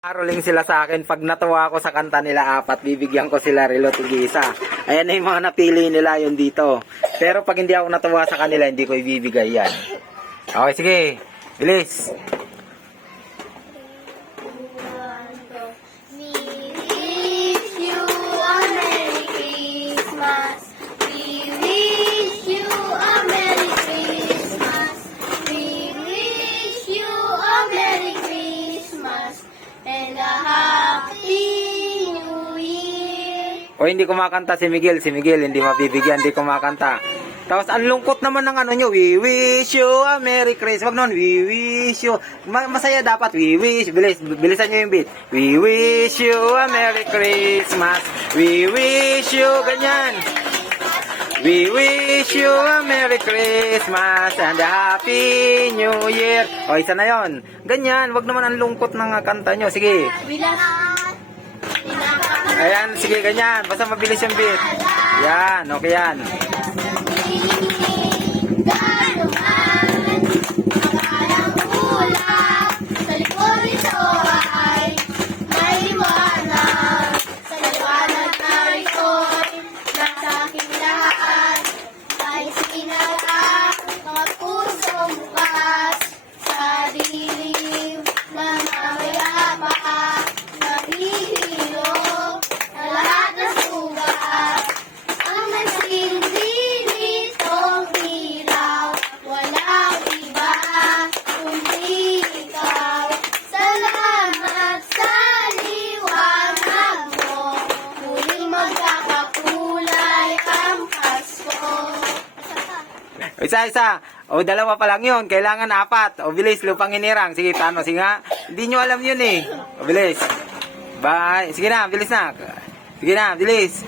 Caroling sila sa akin. Pag natuwa ako sa kanta nila apat, bibigyan ko sila relo tig-isa. Ayan na yung mga napili nila yun dito. Pero pag hindi ako natuwa sa kanila, hindi ko ibibigay yan. Okay, sige. Bilis. O hindi kumakanta si Miguel. Si Miguel hindi mabibigyan, hindi kumakanta. Tapos ang lungkot naman ng ano nyo. We wish you a Merry Christmas. Wag nun. We wish you. Masaya dapat. We wish. Bilisan nyo yung beat. We wish you a Merry Christmas. We wish you. Ganyan. We wish you a Merry Christmas and a Happy New Year. O isa na yon. Ganyan. Wag naman ang lungkot ng kanta nyo. Sige. Ayan, sige, ganyan. Basta mabilis yung beat. Yan, okay yan. Isa. O, dalawa pa lang yun. Kailangan apat. O, bilis. Lupang hinirang. Sige, paano? Sige nga. Hindi nyo alam yun eh. O, bilis. Bye. Sige na, bilis na. Sige na, bilis.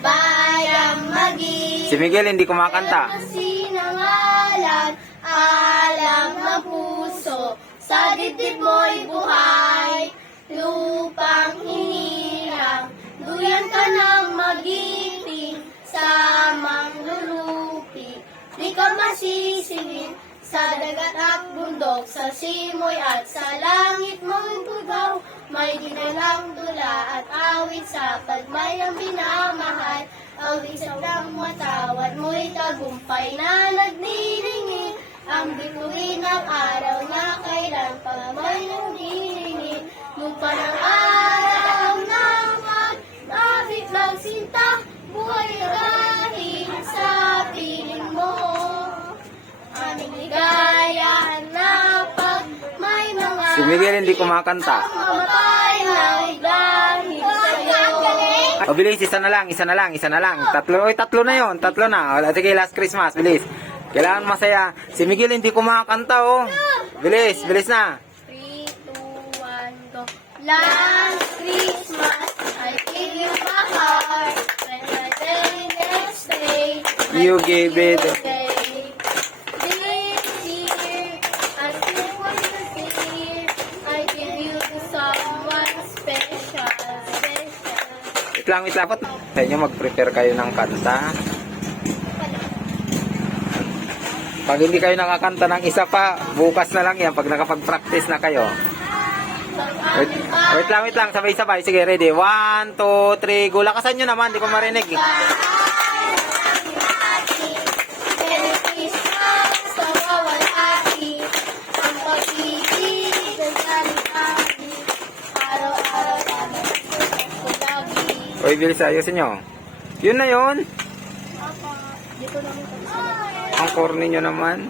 Bayang magi. Si Miguel hindi kumakanta. Sinangalan, alam ng puso. Sa dibdib mo'y buhay. Lupang hinirang. Duyan ka ng magiting. Samang lulupi, di ka masisingin sa dagat at bundok, sa simoy at sa langit mo'y bugaw. May dinalang dula at awit sa pagmay ng binamahal. Awit sa lang matawad mo'y tagumpay na nagniningin. Ang bituin ng araw na kailan pagmay ng diningin. Nung panang araw na mag-abit magsinta, buhay rahing sa piling mo. Aming ligaya na pag may mga Si Miguel hindi kumakanta. mamatay na iglahin sa'yo. O, bilis. Isa na lang. Tatlo na yon. Tatlo na. O, sige, last Christmas. Bilis. Kailangan masaya. Si Miguel hindi kumakanta, oh. Bilis na. 3, 2, 1, go. Last Christmas, I gave you my heart. When the day next day, You gave it. This year, I still want to see. I give you to someone special. Wait lang. Sa inyo mag-prepare kayo ng kanta. Pag hindi kayo nakakanta ng isa pa, bukas na lang yan pag nakapag-practice na kayo. Wait lang. Sabay-sabay. Sige, ready. 1, 2, 3. Go. Lakasan nyo naman. Hindi ko marinig. Oy, bilis. Ayusin nyo. Yun na yun. Ang corny nyo naman.